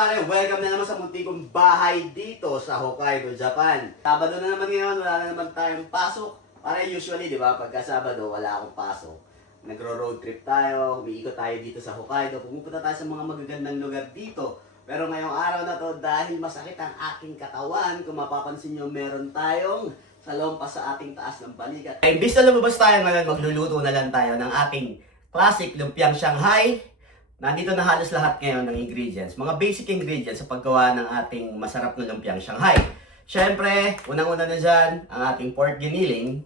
pare, welcome na naman sa munti kong bahay dito sa Hokkaido, Japan. Sabado na naman ngayon, wala na naman tayong pasok. Pare, usually, di ba, pagka Sabado, wala akong pasok. Nagro-road trip tayo, umiikot tayo dito sa Hokkaido, pumupunta tayo sa mga magagandang lugar dito. Pero ngayong araw na to, dahil masakit ang aking katawan, kung mapapansin nyo, meron tayong salompas sa ating taas ng balikat. Ay, imbis na lumabas tayo ngayon, magluluto na lang tayo ng ating classic lumpiang Shanghai. Nandito na halos lahat ngayon ng ingredients, mga basic ingredients sa paggawa ng ating masarap na lumpiang Shanghai. Siyempre, unang-una na dyan, ang ating pork giniling,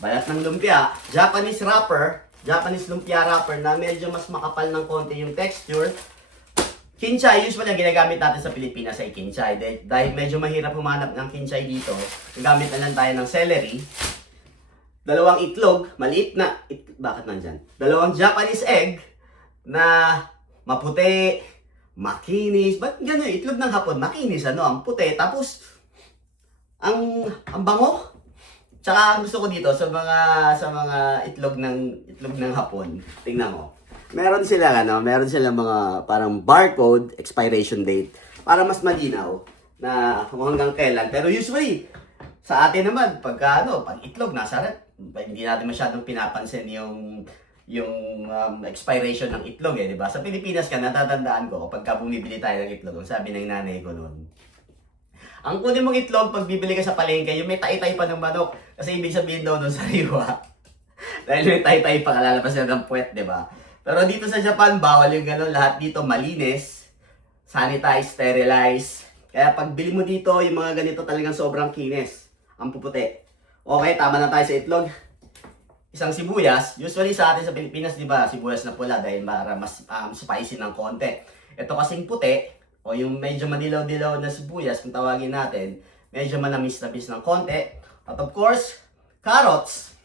balat ng lumpia, Japanese wrapper, Japanese lumpia wrapper na medyo mas makapal ng konti yung texture. Kinchay, usually ang ginagamit natin sa Pilipinas ay kinchay. Dahil medyo mahirap humanap ng kinchay dito, gamit na lang tayo ng celery. Dalawang itlog, maliit na, bakit nandyan? Dalawang Japanese egg, na maputi, makinis. Ba't gano'n? Itlog ng hapon, makinis, ano? Ang puti. Tapos, ang bango. Tsaka gusto ko dito sa mga itlog ng hapon. Tingnan mo. Meron silang mga parang barcode, expiration date, para mas malinaw na kung hanggang kailan. Pero usually, sa atin naman, pag itlog, nasa rep, hindi natin masyadong pinapansin yung expiration ng itlog di ba? Sa Pilipinas ka, natatandaan ko kapag bumibili tayo ng itlog, sabi ng nanay ko noon. Ang kunin mong itlog pag bibili ka sa palengke, yung may tay-tay pa ng manok, kasi ibig sabihin daw nun sariwa. Dahil may tay-tay pa, kalalapas na ng puwet, di ba? Pero dito sa Japan, bawal yung gano'n, lahat dito malinis, sanitize, sterilize. Kaya pag bili mo dito, yung mga ganito talagang sobrang kinis, ang puputi. Okay, tama na tayo sa itlog. Isang sibuyas, usually sa atin sa Pilipinas, di ba, sibuyas na pula dahil para mas spicy ng konti. Ito kasing puti, o yung medyo madilaw-dilaw na sibuyas, kung tawagin natin, medyo manamis-namis ng konti. At of course, carrots.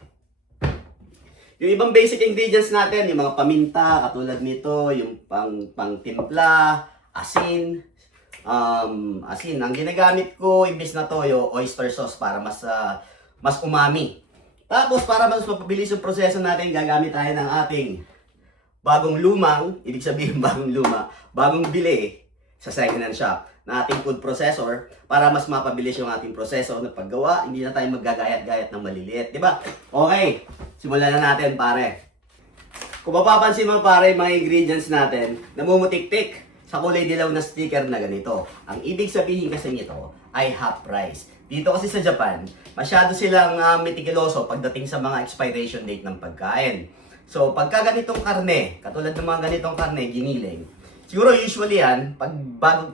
Yung ibang basic ingredients natin, yung mga paminta, katulad nito, yung pang-timpla, asin. Asin, ang ginagamit ko, imbis na toyo, oyster sauce para mas umami. Tapos, para mas mapabilis yung proseso natin, gagamit tayo ng ating bagong lumang, ibig sabihin bagong bili sa second-hand shop na ating food processor para mas mapabilis yung ating proseso ng paggawa. Hindi na tayo maggagayat-gayat ng maliliit, di ba? Okay, simulan na natin, pare. Kung mapapansin mo, pare, mga ingredients natin, namumutik-tik sa kulay dilaw na sticker na ganito. Ang ibig sabihin kasi nito ay half price. Dito kasi sa Japan, masyado silang meticuloso pagdating sa mga expiration date ng pagkain. So, pagka ganitong karne, katulad ng mga ganitong karne, giniling, siguro usually yan,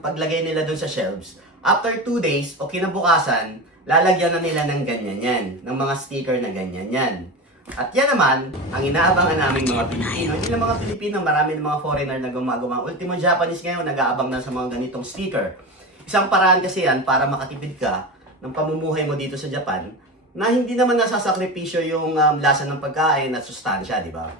paglagay nila dun sa shelves, after 2 days o kinabukasan, lalagyan na nila ng ganyan yan, ng mga sticker na ganyan yan. At yan naman, ang inaabangan naming mga Pilipino. Hindi lang mga Pilipino, marami ng mga foreigner na gumagawa. Ultimo Japanese ngayon, nag-aabang na sa mga ganitong sticker. Isang paraan kasi yan para makatipid ka ng pamumuhay mo dito sa Japan na hindi naman nasasakripisyo yung lasa ng pagkain at sustansya, di ba?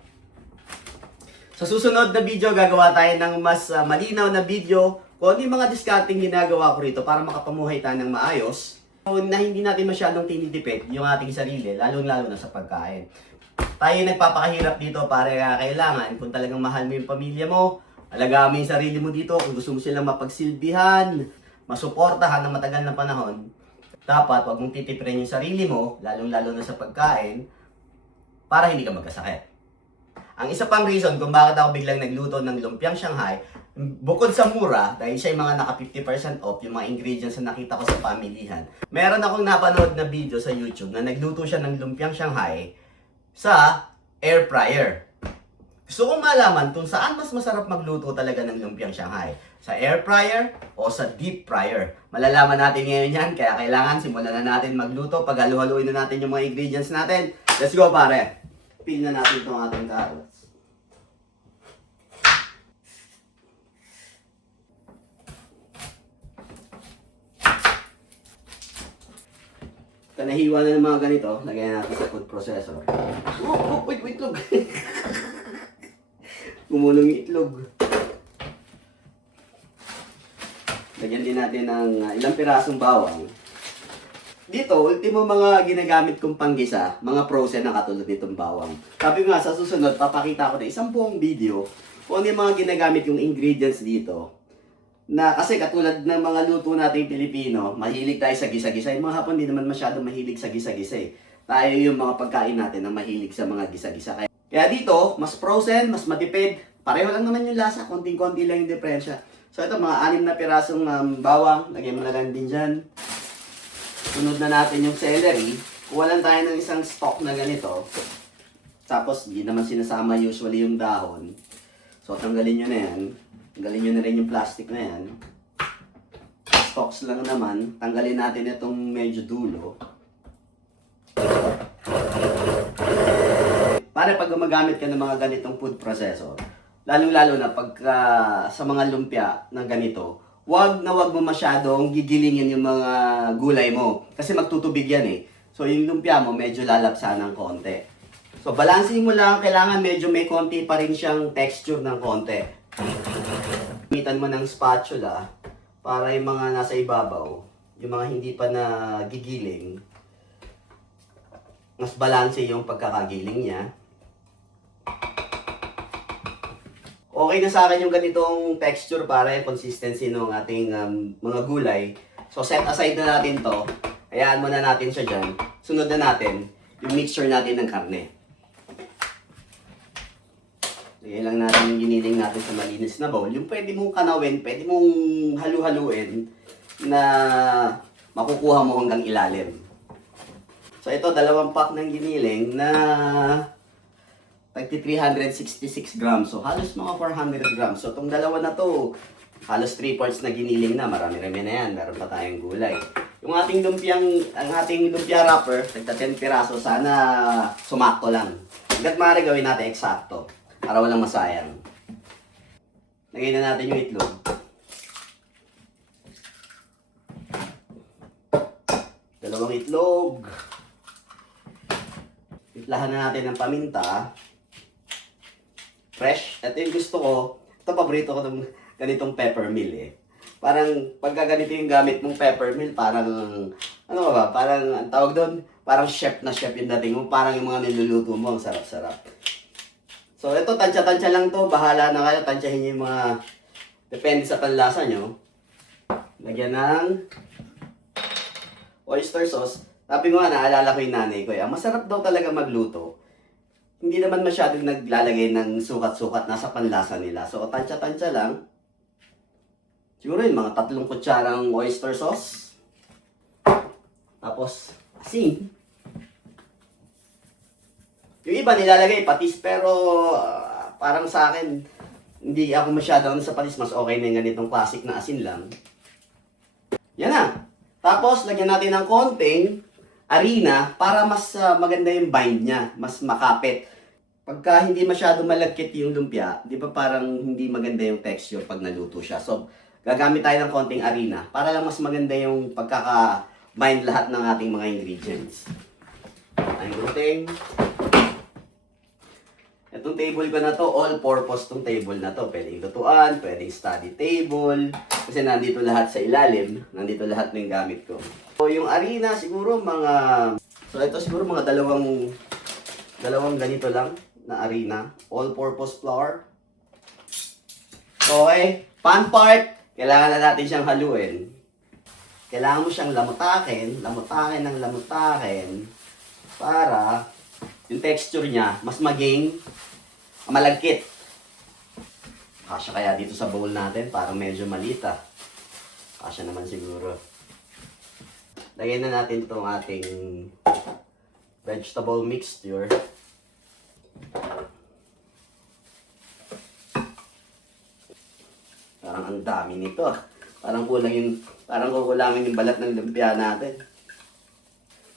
Sa susunod na video, gagawa tayo ng mas malinaw na video kung ano yung mga discarding ginagawa ko rito para makapamuhay tayo ng maayos na hindi natin masyadong tinitipid yung ating sarili, lalong-lalo na sa pagkain. Tayo nagpapakahirap dito para kailangan kung talagang mahal mo yung pamilya mo, alagaan mo yung sarili mo dito, kung gusto mo silang mapagsilbihan, masuportahan ng matagal na panahon, dapat wag mong titipirin yung sarili mo, lalong-lalo na sa pagkain, para hindi ka magkasakit. Ang isa pang reason kung bakit ako biglang nagluto ng lumpiang Shanghai, bukod sa mura, dahil siya yung mga naka 50% off, yung mga ingredients na nakita ko sa pamilihan. Meron akong napanood na video sa YouTube na nagluto siya ng lumpiang Shanghai sa air fryer. Gusto kong malaman kung saan mas masarap magluto talaga ng lumpiang Shanghai. Sa air fryer o sa deep fryer. Malalaman natin ngayon yan, kaya kailangan simulan na natin magluto. Paghalu-haluin na natin yung mga ingredients natin. Let's go, pare! Peel na natin itong ating carrots. Nahiwa na ng mga ganito, lagyan natin sa food processor. Wait, itlog! Gumulong yung itlog. Lagyan din natin ng ilang pirasong bawang. Dito, ultimo mga ginagamit kong panggisa, mga frozen na katulad nitong bawang. Sabi nga, sa susunod, papakita ko na isang buong video kung ano yung mga ginagamit yung ingredients dito Na kasi katulad ng mga luto nating Pilipino, mahilig tayo sa gisa-gisa. Yung mga Hapon hindi naman masyado mahilig sa gisa-gisa eh. Tayo yung mga pagkain natin na mahilig sa mga gisa-gisa. Kaya dito, mas frozen, mas matipid. Pareho lang naman yung lasa, konting-konti lang yung diferensya. So ito, mga 6 na pirasong bawang. Lagyan mo na lang din dyan. Sunod na natin yung celery. Kuha lang tayo ng isang stock na ganito. Tapos, hindi naman sinasama usually yung dahon. So, tanggalin nyo na yan. Tanggalin nyo na rin yung plastic na yan. Stalks lang naman. Tanggalin natin itong medyo dulo. Para pag gumagamit ka ng mga ganitong food processor, lalo-lalo na pagka sa mga lumpia na ganito, wag mo masyadong gigilingin yung mga gulay mo. Kasi magtutubig yan eh. So, yung lumpia mo medyo lalapsa ng konti. So, balansin mo lang. Kailangan medyo may konti pa rin siyang texture ng konti. Gamitan mo ng spatula para yung mga nasa ibabaw, yung mga hindi pa nagigiling, mas balanse yung pagkakagiling niya. Okay na sa akin yung ganitong texture para yung consistency ng ating mga gulay. So set aside na natin to. Hayaan muna natin siya dyan. Sunod na natin yung mixture natin ng karne. Lagyan lang natin yung giniling natin sa malinis na bowl. Yung pwede mong kanawin, pwede mong halu-haluin na makukuha mo hanggang ilalim. So ito, 2 pack ng giniling na 366 grams. So halos mga 400 grams. So itong dalawa na to, halos 3/4 na giniling na. Marami-rami na yan. Meron pa tayong gulay. Yung ating lumpia wrapper, 10 piraso. Sana sumakto lang. Hanggat maaari gawin natin eksakto para walang masayang. Lagyan na natin yung itlog. Dalawang itlog. Tiplahan na natin ng paminta. Fresh. Ito yung gusto ko. Ito paborito ko ng ganitong peppermill eh. Parang pagka ganito yung gamit mong peppermill, parang ano ba? Parang ang tawag doon, parang chef na chef yung dating mo. Parang yung mga niluluto mo, ang sarap-sarap. So ito, tansya-tansya lang to. Bahala na kayo. Tansyahin nyo yung mga depende sa panlasa nyo. Lagyan ng oyster sauce. Sabi ko nga, naalala ko yung nanay ko. Ang masarap daw talaga magluto. Hindi naman masyadong naglalagay ng sukat-sukat nasa panlasa nila. So, tansya-tansya lang. Siguro yun, mga 3 kutsarang oyster sauce. Tapos, asin. Yung iba nilalagay patis, pero parang sa akin, hindi ako masyadong sa patis. Mas okay na yung ganitong classic na asin lang. Yan na. Tapos, lagyan natin ng konting harina para mas maganda yung bind niya, mas makapit. Pagka hindi masyado malagkit yung lumpia, di ba parang hindi maganda yung texture pag naluto siya. So, gagamit tayo ng konting harina para lang mas maganda yung pagkaka-bind lahat ng ating mga ingredients. Ang gluten. Itong table ko na to, all-purpose tong table na to. Pwedeng lutuan, pwedeng study table. Kasi nandito lahat sa ilalim, nandito lahat ng gamit ko. So yung harina siguro mga, so ito siguro mga dalawang ganito lang na harina. All-purpose flour. Okay, fun part, kailangan na natin siyang haluin. Kailangan mo siyang lamutakin para yung texture niya mas maging malagkit. Kasya kaya dito sa bowl natin, parang medyo malita. Kasya naman siguro. Lagyan na natin itong ating vegetable mixture. Parang ang dami nito. Parang kukulangin yung balat ng lumpia natin.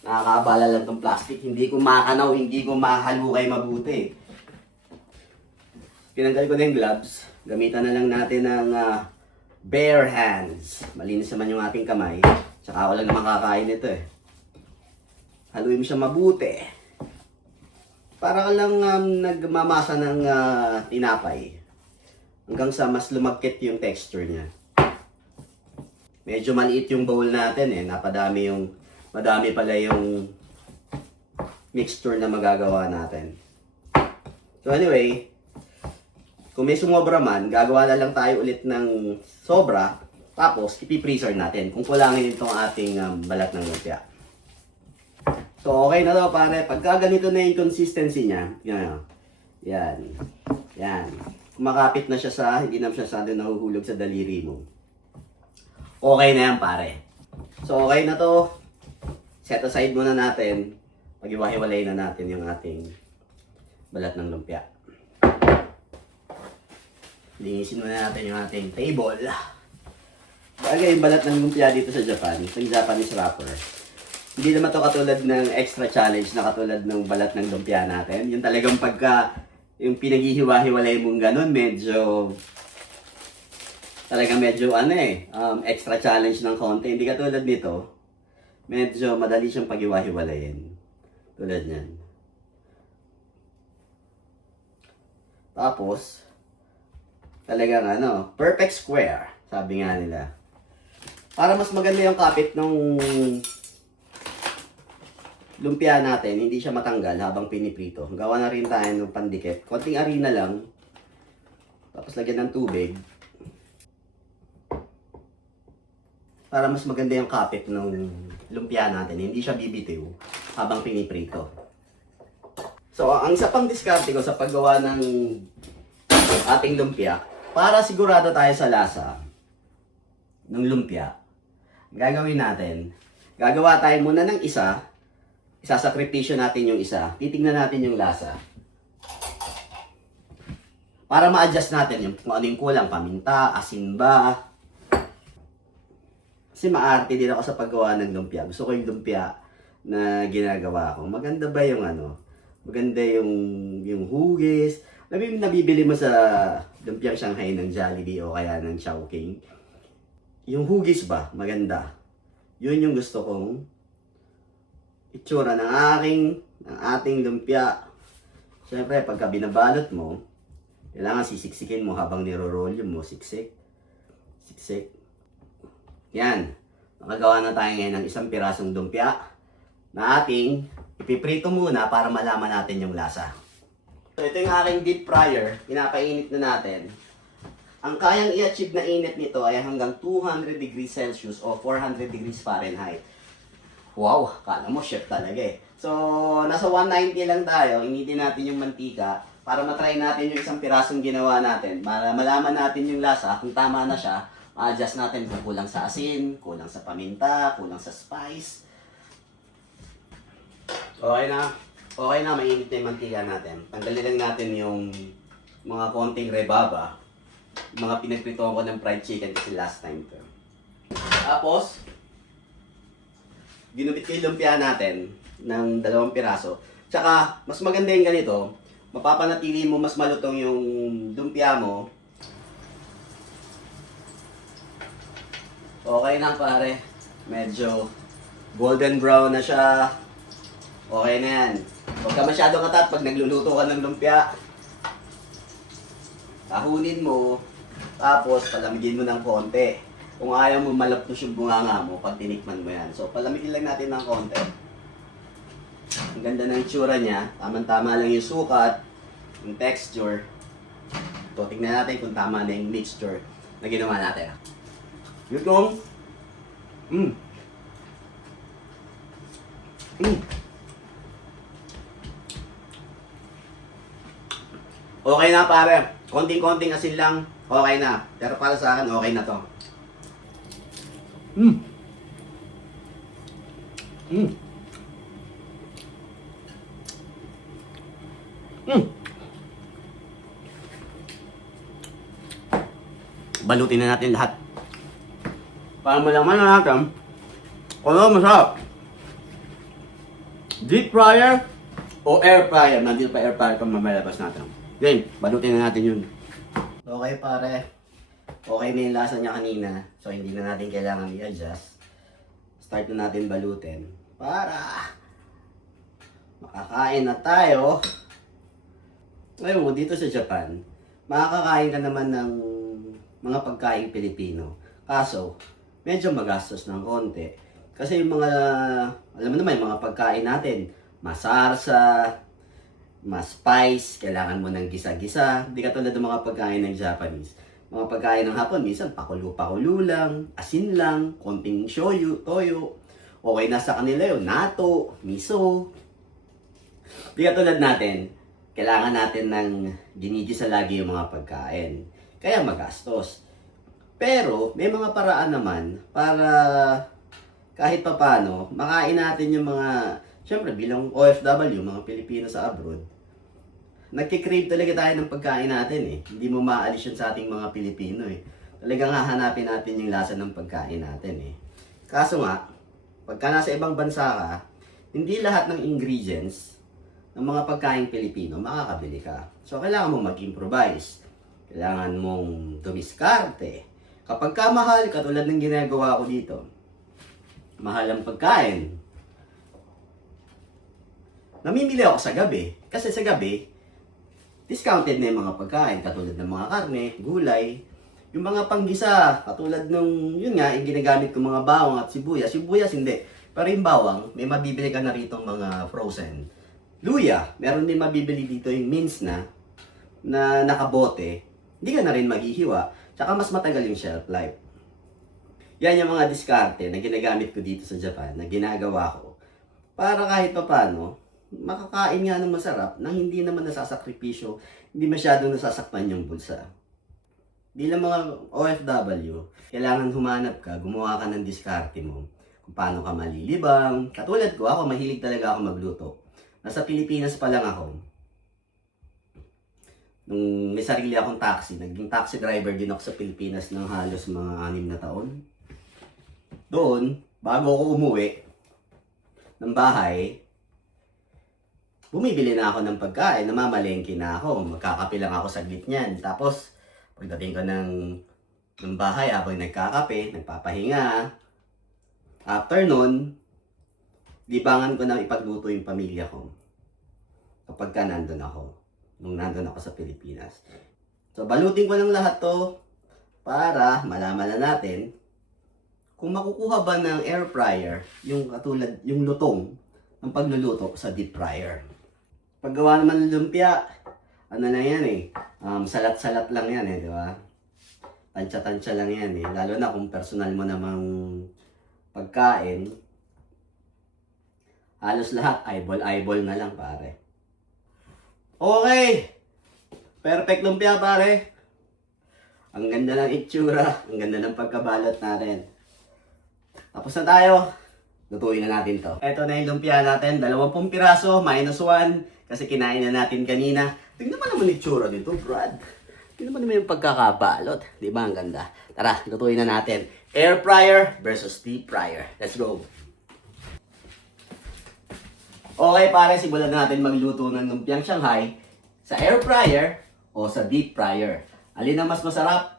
Nakakaabala lang itong plastic. Hindi ko makanaw, hindi ko mahalukay mabuti. Tinanggal ko na yung gloves. Gamitan na lang natin ng bare hands. Malinis naman yung ating kamay. Tsaka ako lang naman kakain ito eh. Haluin mo siya mabuti. Para ka lang nagmamasa ng tinapay. Hanggang sa mas lumagkit yung texture niya. Medyo maliit yung bowl natin eh. Madami pala yung mixture na magagawa natin. So anyway, Kung may sumobra man, gagawa na lang tayo ulit ng sobra, tapos ipipreserve natin kung kulangin itong ating balat ng lumpia. So, okay na to pare. Pagka ganito na yung consistency niya, yan. Yan. Kumakapit na siya sa, hindi na siya sa nahuhulog sa daliri mo. Okay na yan pare. So, okay na to. Set aside muna natin. Pag-iwahiwalay na natin yung ating balat ng lumpia. Linisin muna natin yung ating table. Bagay yung balat ng lumpia dito sa Japan, yung Japanese wrapper. Hindi naman to katulad ng extra challenge na katulad ng balat ng lumpia natin. Yung talagang pagka yung pinaghihiwa-hiwalay mong ganun, medyo extra challenge ng konti. Hindi katulad nito, medyo madali siyang paghiwa-hiwalayin. Tulad niyan. Tapos, talagang perfect square, sabi nga nila. Para mas maganda yung kapit ng lumpia natin, hindi siya matanggal habang piniprito. Gawa na rin tayo ng pandikit. Konting arena lang. Tapos lagyan ng tubig. Para mas maganda yung kapit ng lumpia natin, hindi siya bibitiw habang piniprito. So, ang isa pang diskarte ko sa paggawa ng ating lumpia, para sigurado tayo sa lasa ng lumpia, gagawin natin, gagawa tayo muna ng isasakripisyo natin yung isa, titignan natin yung lasa. Para ma-adjust natin yung kung ano yung kulang, paminta, asin ba. Kasi maarte din ako sa paggawa ng lumpia. Gusto ko yung lumpia na ginagawa ko. Maganda ba yung maganda yung hugis. Nabibili mo sa lumpiang Shanghai ng Jollibee o kaya ng Chowking. Yung hugis ba, maganda. Yun yung gusto kong itsura ng ating lumpia. Siyempre, pagka binabalot mo, kailangan sisiksikin mo habang niro-roll mo. Siksik. Yan. Nakagawa na tayo ngayon ng isang pirasong lumpia na ating ipiprito muna para malaman natin yung lasa. So, ito yung aking deep fryer. Pinapainit na natin. Ang kayang i-achieve na init nito ay hanggang 200 degrees Celsius o 400 degrees Fahrenheit. Wow, kala mo chef talaga eh. So, nasa 190 lang tayo. Initin natin yung mantika para matry natin yung isang pirasong ginawa natin. Para malaman natin yung lasa, kung tama na siya, ma-adjust natin kung kulang sa asin, kulang sa paminta, kulang sa spice. Okay na, mainit na yung mantika natin. Tanggalin lang natin yung mga konting rebaba. Mga pinagpritohan ko ng fried chicken kasi last time ko. Tapos, ginupit ko yung lumpia natin ng 2 piraso. Tsaka, mas maganda yung ganito. Mapapanatili mo mas malutong yung lumpia mo. Okay na pare. Medyo golden brown na siya. Okay na yan. Huwag ka masyado katat pag nagluluto ka ng lumpia. Tahunin mo, tapos palamigin mo ng konti. Kung ayaw mo malaptos yung bunganga mo, pag tinikman mo yan. So, palamigin lang natin ng konti. Ang ganda ng itsura niya. Tama-tama lang yung sukat, yung texture. So, tignan natin kung tama na yung mixture na ginawa natin. Yung okay na pare. Konting-konting asin lang. Okay na. Pero para sa akin, okay na to. Balutin na natin lahat. Para malaman na natin kung ano masarap. Deep fryer o air fryer. Nandito pa air fryer kung mamalabas natin. Then, balutin na natin yun. Okay pare. Okay na yung lasa niya kanina. So, hindi na natin kailangan i-adjust. Start na natin balutin. Para makakain na tayo. Ngayon, dito sa Japan, makakakain ka naman ng mga pagkain Pilipino. Kaso, medyo magastos ng konti. Kasi yung mga, alam mo naman, yung mga pagkain natin, masarsa, mas spice, kailangan mo ng gisa-gisa. Hindi katulad ng mga pagkain ng Japanese. Mga pagkain ng Hapon, minsan pakulo-pakulo lang, asin lang, konting shoyu, toyo. Okay na sa kanila yun, natto, miso. Hindi katulad natin, kailangan natin ng ginigisa lagi yung mga pagkain. Kaya magastos. Pero, may mga paraan naman para kahit papano, makain natin yung mga, syempre bilang OFW, mga Pilipino sa abroad, nagkikrave talaga tayo ng pagkain natin eh. Hindi mo maalis yun sa ating mga Pilipino eh. Talagang hahanapin natin yung lasa ng pagkain natin eh. Kaso nga, pagka nasa ibang bansa ka, hindi lahat ng ingredients ng mga pagkain Pilipino makakabili ka. So, kailangan mong mag-improvise. Kailangan mong dumiskarte. Kapag ka mahal, katulad ng ginagawa ko dito, mahal ang pagkain, namimili ako sa gabi. Kasi sa gabi, discounted na yung mga pagkain, katulad ng mga karne, gulay, yung mga panggisa, katulad nung, yun nga, yung ginagamit ko mga bawang at sibuyas. Sibuyas hindi, pero yung bawang, may mabibili ka na rito mga frozen. Luya, meron din mabibili dito yung mince na nakabote, hindi ka na rin maghihiwa, tsaka mas matagal yung shelf life. Yan yung mga diskarte na ginagamit ko dito sa Japan, na ginagawa ko, para kahit papano, makakain nga ng masarap na hindi naman nasasakripisyo, hindi masyadong nasasaktan yung bulsa. Bilang mga OFW, kailangan humanap ka, gumawa ka ng diskarte mo, kung paano ka malilibang. Katulad ko, ako mahilig talaga ako magluto. Nasa Pilipinas pa lang ako. Nung may sarili akong taxi, naging taxi driver din ako sa Pilipinas ng halos mga 6 na taon. Doon, bago ako umuwi ng bahay, bumibili na ako ng pagkain, namamalengke na ako, magkakape lang ako saglit niyan. Tapos, pagdating ko ng bahay, habang nagkakape, nagpapahinga. After nun, libangan ko na ipagluto yung pamilya ko. Kapag ka nandun ako, nung nandun ako sa Pilipinas. So, balutin ko lang lahat to para malaman na natin kung makukuha ba ng air fryer yung katulad, yung lutong ng pagluluto sa deep fryer. Paggawa naman ng lumpia, ano na yan eh, salat-salat lang yan eh, di ba? Tansya-tansya lang yan eh, lalo na kung personal mo namang pagkain, halos lahat, eyeball na lang pare. Okay! Perfect lumpia pare! Ang ganda ng itsura, ang ganda ng pagkabalot natin. Tapos na tayo. Lutuin na natin to. Ito na yung lumpia natin. 20 piraso, -1. Kasi kinain na natin kanina. Tingnan mo naman yung itsura nito, Brad. Tingnan mo naman yung pagkakabalot. Di ba? Ang ganda. Tara, lutuin na natin. Air fryer versus deep fryer. Let's go. Okay pare, simulan natin magluto ng lumpiang Shanghai sa air fryer o sa deep fryer. Alin ang mas masarap?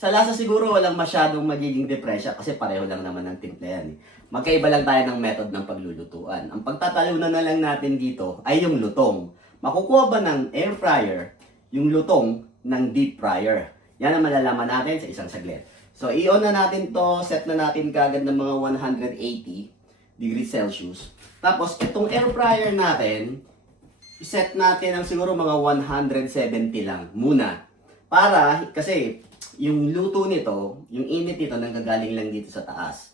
Sa lasa siguro walang masyadong magiging depresya kasi pareho lang naman ng timpla yan. Magkaiba lang tayo ng method ng paglulutuan. Ang pagtatalunan na lang natin dito ay yung lutong. Makukuha ba ng air fryer yung lutong ng deep fryer? Yan ang malalaman natin sa isang saglit. So, i-on na natin to, set na natin kagad ng mga 180 degrees Celsius. Tapos, itong air fryer natin, i-set natin ng siguro mga 170 lang muna. Para, kasi, yung luto nito, yung init nito, nanggagaling lang dito sa taas.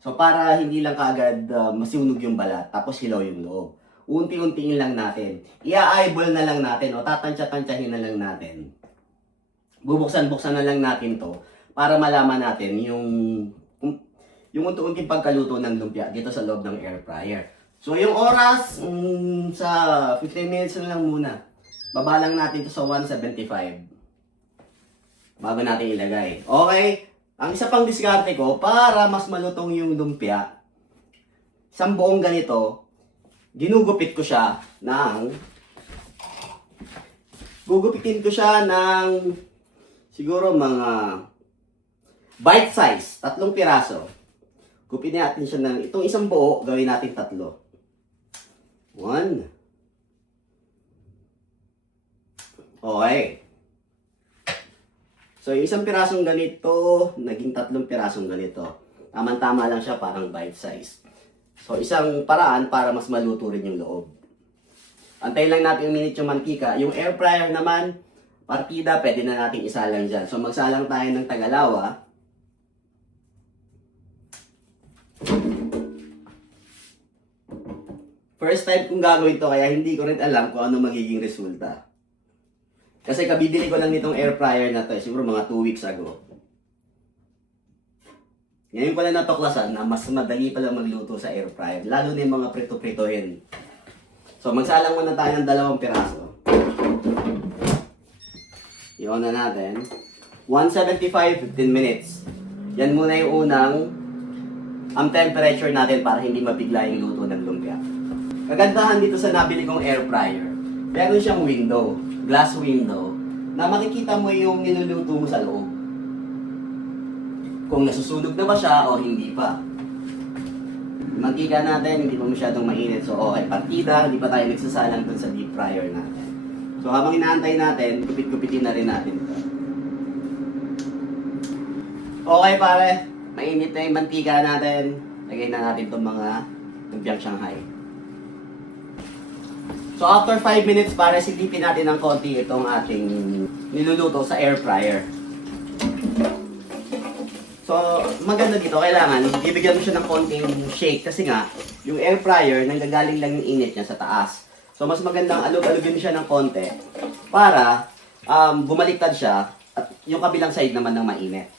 So, para hindi lang kaagad masunog yung balat, tapos hilaw yung loob. Unti-untiin lang natin. I-eyeball na lang natin, o tatansya-tansyahin na lang natin. Bubuksan-buksan na lang natin to, para malaman natin yung unti-unting pagkaluto ng lumpia dito sa loob ng air fryer. So, yung oras, sa 15 minutes na lang muna. Baba lang natin to sa 175. Bago natin ilagay. Okay? Ang isa pang diskarte ko, para mas malutong yung lumpia, isang buong ganito, ginugupitin ko siya ng siguro mga bite size, 3 piraso. Gupitin natin siya ng, itong isang buo, gawin natin 3. 1. Okay. So, yung isang pirasong ganito, naging 3 pirasong ganito. Tama-tama lang siya, parang bite size. So, isang paraan para mas maluto rin yung loob. Antayin lang natin uminit yung mantika. Yung air fryer naman, partida, pwede na natin isalang dyan. So magsalang tayo ng tagalawa. First time kong gagawin to, kaya hindi ko rin alam kung ano magiging resulta. Kasi kabibili ko lang nitong air fryer na to, siguro mga 2 weeks ago. Ngayon ko lang natuklasan na mas madali pala magluto sa air fryer, lalo na yung mga prito-pritohin. So magsalang muna tayo ng 2 piraso. I-on na natin. 175, 15 minutes. Yan muna yung unang temperature natin para hindi mabigla yung luto ng lumpia. Kagandahan dito sa nabili kong air fryer, meron siyang window, glass window, na makikita mo yung niluluto mo sa loob. Kung nasusunog na ba siya o hindi pa. Mantika natin, hindi pa masyadong mainit. So okay, partida, hindi pa tayo nagsasalang dun sa deep fryer natin. So habang inaantay natin, kupit-kupitin na rin natin ito. Okay pare, mainit na yung mantika natin. Lagay na natin itong mga lumpiang Shanghai. So after 5 minutes, pare, silipin natin ng konti itong ating niluluto sa air fryer. So, maganda dito, kailangan bibigyan mo siya ng konting shake kasi nga, yung air fryer, nanggagaling lang yung init niya sa taas. So, mas magandang alog-alogin siya ng konti para bumaliktad siya at yung kabilang side naman ng mainit.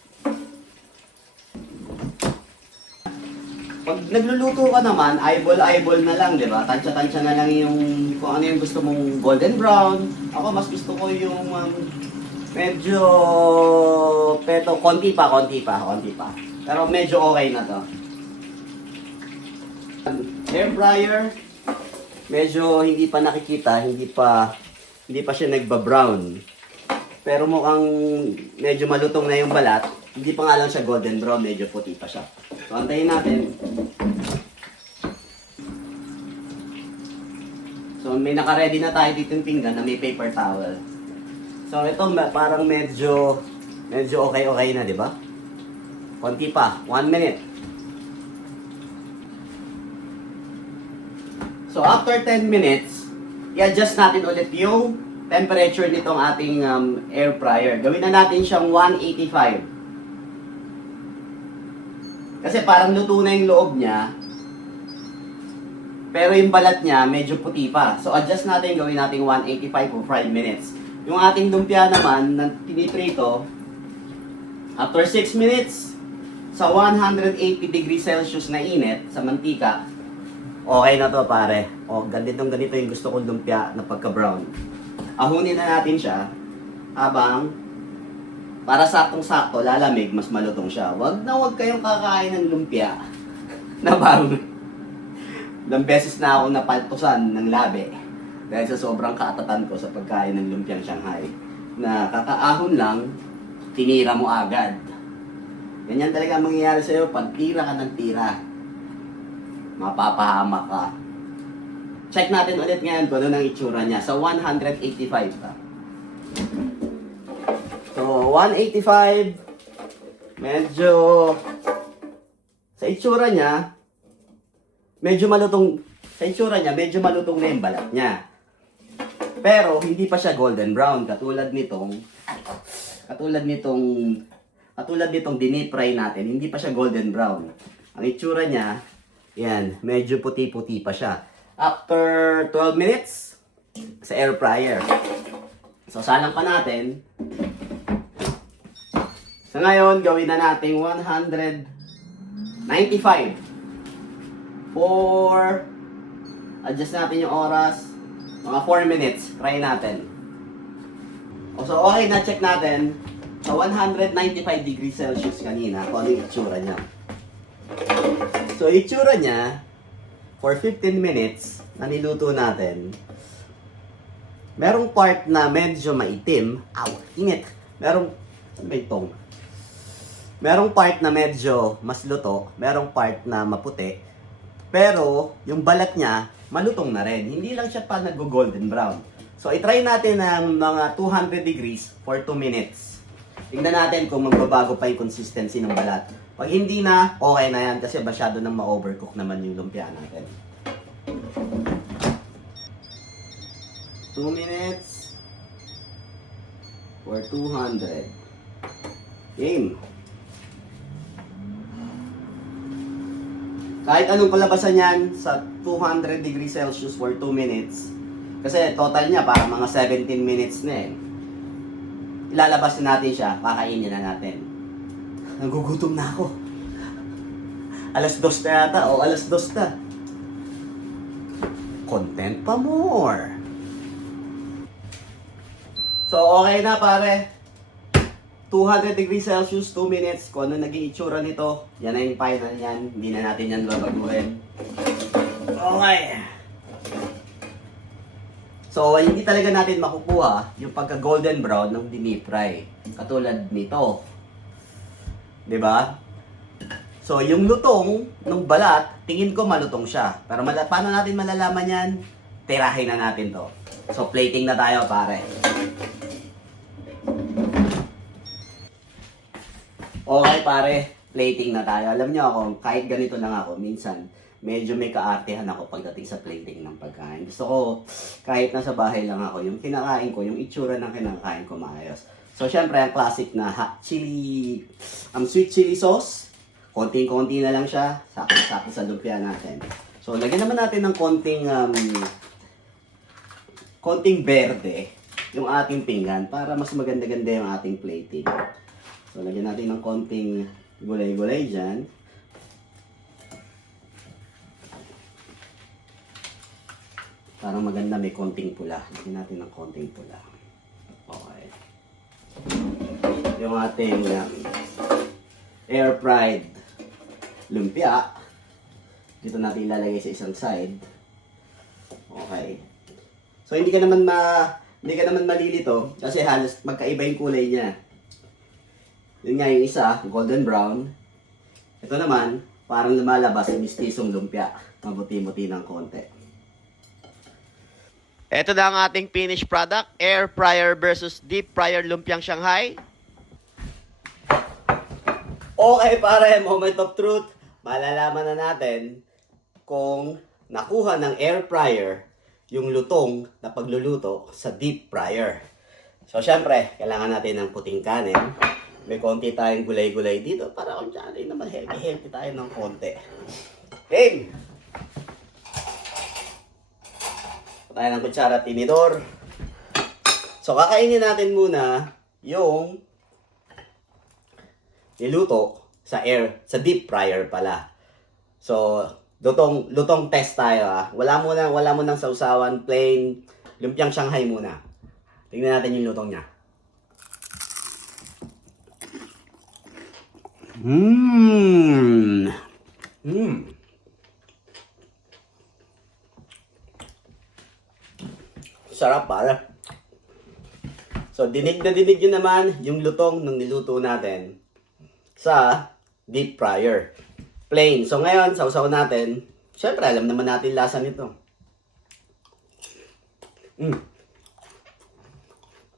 Pag nagluluto ka naman, eyeball na lang, di ba? Tansya-tansya na lang yung kung ano yung gusto mong golden brown. Ako, mas gusto ko yung medyo konti pa. Pero medyo okay na to. Air fryer, medyo hindi pa nakikita, hindi pa siya nagba-brown. Pero mukhang medyo malutong na yung balat. Hindi pa nga lang siya golden brown, medyo puti pa siya. So, antayin natin. So, may naka-ready na tayo dito yung pinggan na may paper towel. So, ito parang medyo okay na, di ba? Konti pa, 1 minute. So, after 10 minutes, i-adjust natin ulit yung temperature nitong ating air fryer. Gawin na natin siyang 185. Kasi parang luto na yung loob niya, pero yung balat niya medyo puti pa. So adjust natin, gawin natin 185 for 5 minutes. Yung ating lumpia naman na tiniprito, after 6 minutes, sa 180 degrees Celsius na init sa mantika, okay na to pare. O, ganito yung gusto kong lumpia na pagka-brown. Ahunin na natin siya habang para saktong-sakto, lalamig, mas malutong siya. Wag kayong kakain ng lumpia na bang ilang beses na ako napaltusan ng labi dahil sa sobrang kaatatan ko sa pagkain ng lumpiang Shanghai na kakaahon lang, tinira mo agad. Ganyan talaga mangyayari sa'yo pag tira ka ng tira. Mapapahamak ka. Check natin ulit ngayon kung ano ang itsura niya. Sa 185 pa. So, 185, medyo, sa itsura niya, medyo malutong na yung balat niya. Pero, hindi pa siya golden brown, katulad nitong dinip fry natin, hindi pa siya golden brown. Ang itsura niya, yan, medyo puti-puti pa siya. After 12 minutes, sa air fryer. So, salang pa natin. So ngayon, gawin na natin 195 for, adjust natin yung oras, mga 4 minutes, try natin. So okay, na-check natin, sa 195 degrees Celsius kanina, kung ano yung itsura niya. So itsura niya, for 15 minutes, na niluto natin, merong part na medyo maitim, init, merong part na medyo mas luto, merong part na maputi, pero yung balat niya, malutong na rin. Hindi lang siya pa nag-golden brown. So, itry natin ng mga 200 degrees for 2 minutes. Tingnan natin kung magbabago pa yung consistency ng balat. Pag hindi na, okay na yan kasi masyado nang ma-overcook naman yung lumpia natin. 2 minutes for 200. Game. Kahit anong palabasan yan sa 200 degrees Celsius for 2 minutes, kasi total niya para mga 17 minutes na eh. Ilalabas na natin siya, kakainin na natin. Nagugutom na ako. Alas 2 na yata, o alas 2 na. Content pa more. So okay na pare. 200 degrees Celsius, 2 minutes. Kung ano naging itsura nito, yan na yung final yan. Hindi na natin yan babaguhin. Okay. So, hindi talaga natin makukuha yung pagka golden brown ng dinipry. Katulad nito. 'Di ba? So, yung lutong ng balat, tingin ko malutong siya. Pero paano natin malalaman yan? Tirahin na natin to. So, plating na tayo pare. Okay pare, plating na tayo. Alam niyo ako, kahit ganito lang ako, minsan medyo may kaartehan ako pagdating sa plating ng pagkain. Gusto ko, kahit nasa bahay lang ako, yung kinakain ko, yung itsura ng kinakain ko maayos. So syempre, ang classic na hot chili, sweet chili sauce. Konting-konti na lang siya, sakit-sakit sa lumpia natin. So lagyan naman natin ng konting verde yung ating pinggan para mas maganda-ganda yung ating plating. So, lagyan natin ng konting gulay-gulay dyan. Parang maganda may konting pula. Lagyan natin ng konting pula. Okay. Yung ating air-fried lumpia. Dito natin ilalagay sa isang side. Okay. So, hindi ka naman malilito kasi halos magkaiba yung kulay niya. Yun nga yung isa, golden brown. Ito naman, parang lumalabas yung mistisong lumpia. Mabuti-buti ng konti. Ito na ang ating finished product. Air fryer versus deep fryer lumpiang Shanghai. Okay pare, moment of truth. Malalaman na natin kung nakuha ng air fryer yung lutong na pagluluto sa deep fryer. So syempre, kailangan natin ng puting kanin. May konti tayong gulay-gulay dito para kung dyan ay naman healthy tayo ng konti. Game! Tayo ng kutsara at tinidor. So kakainin natin muna yung niluto sa deep fryer pala. So lutong test tayo ah. Wala mo nang sausawan, plain lumpiang Shanghai muna. Tingnan natin yung lutong niya. Sarap pala. So, dinig na dinig yun naman yung lutong ng niluto natin sa deep fryer. Plain. So, ngayon, sausaw natin. Siyempre, alam naman natin lasa nito.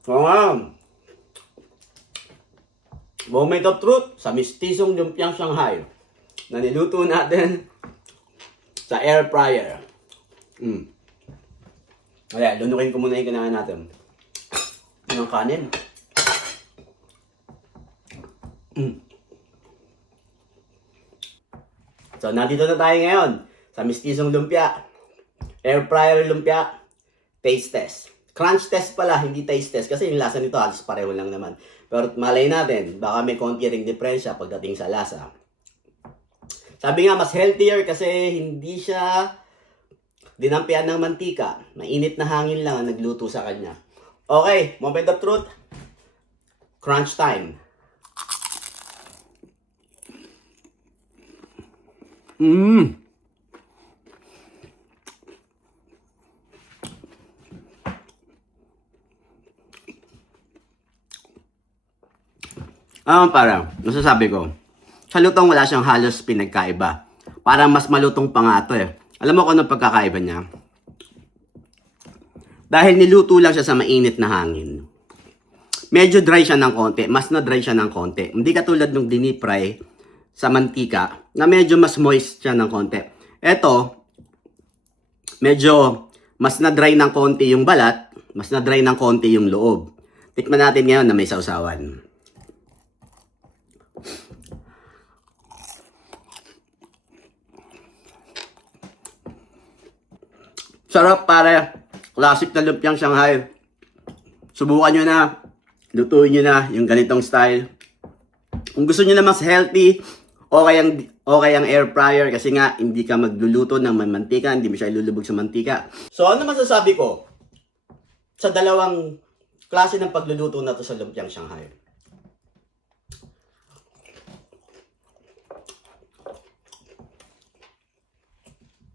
Wow! Moment of truth sa mistisong lumpiang Shanghai na niluto natin sa air fryer. Kaya, lunukin ko muna yung kinain natin. Yung kanin. So, nandito na tayo ngayon sa mistisong lumpia. Air fryer lumpia. Taste test. Crunch test pala, hindi taste test. Kasi yung lasa nito halos pareho lang naman. Pero malay natin, baka may konti ring diferensya pagdating sa lasa. Sabi nga, mas healthier kasi hindi siya dinampian ng mantika. Mainit na hangin lang ang nagluto sa kanya. Okay, moment of truth. Crunch time. Parang, masasabi ko, sa lutong wala siyang halos pinagkaiba. Parang mas malutong pa nga ito eh. Alam mo kung anong pagkakaiba niya? Dahil niluto lang siya sa mainit na hangin. Medyo dry siya ng konti. Mas na dry siya ng konti. Hindi katulad nung dinipry sa mantika na medyo mas moist siya ng konti. Ito, medyo mas na dry ng konti yung balat. mas na-dry ng konti yung loob. Tikman natin ngayon na may sausawan. Sarap pare. Classic na lumpiang Shanghai. Subukan nyo na. Lutuin nyo na yung ganitong style. Kung gusto nyo na mas healthy, okay ang air fryer kasi nga hindi ka magluluto ng may mantika, hindi mo siya ilulubog sa mantika. So ano masasabi ko sa dalawang klase ng pagluluto na to sa lumpiang Shanghai?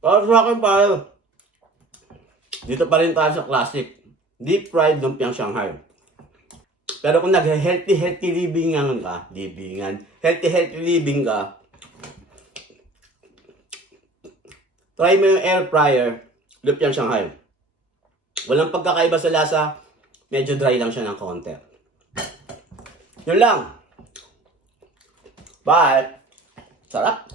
Para sa akin pare, dito pa rin tayo sa classic. Deep fried lumpiang Shanghai. Pero kung nag-healthy living ka, healthy living ka, try mo yung air fryer, lumpiang Shanghai. Walang pagkakaiba sa lasa, medyo dry lang siya ng konti. Yun lang. Bye! Sarap!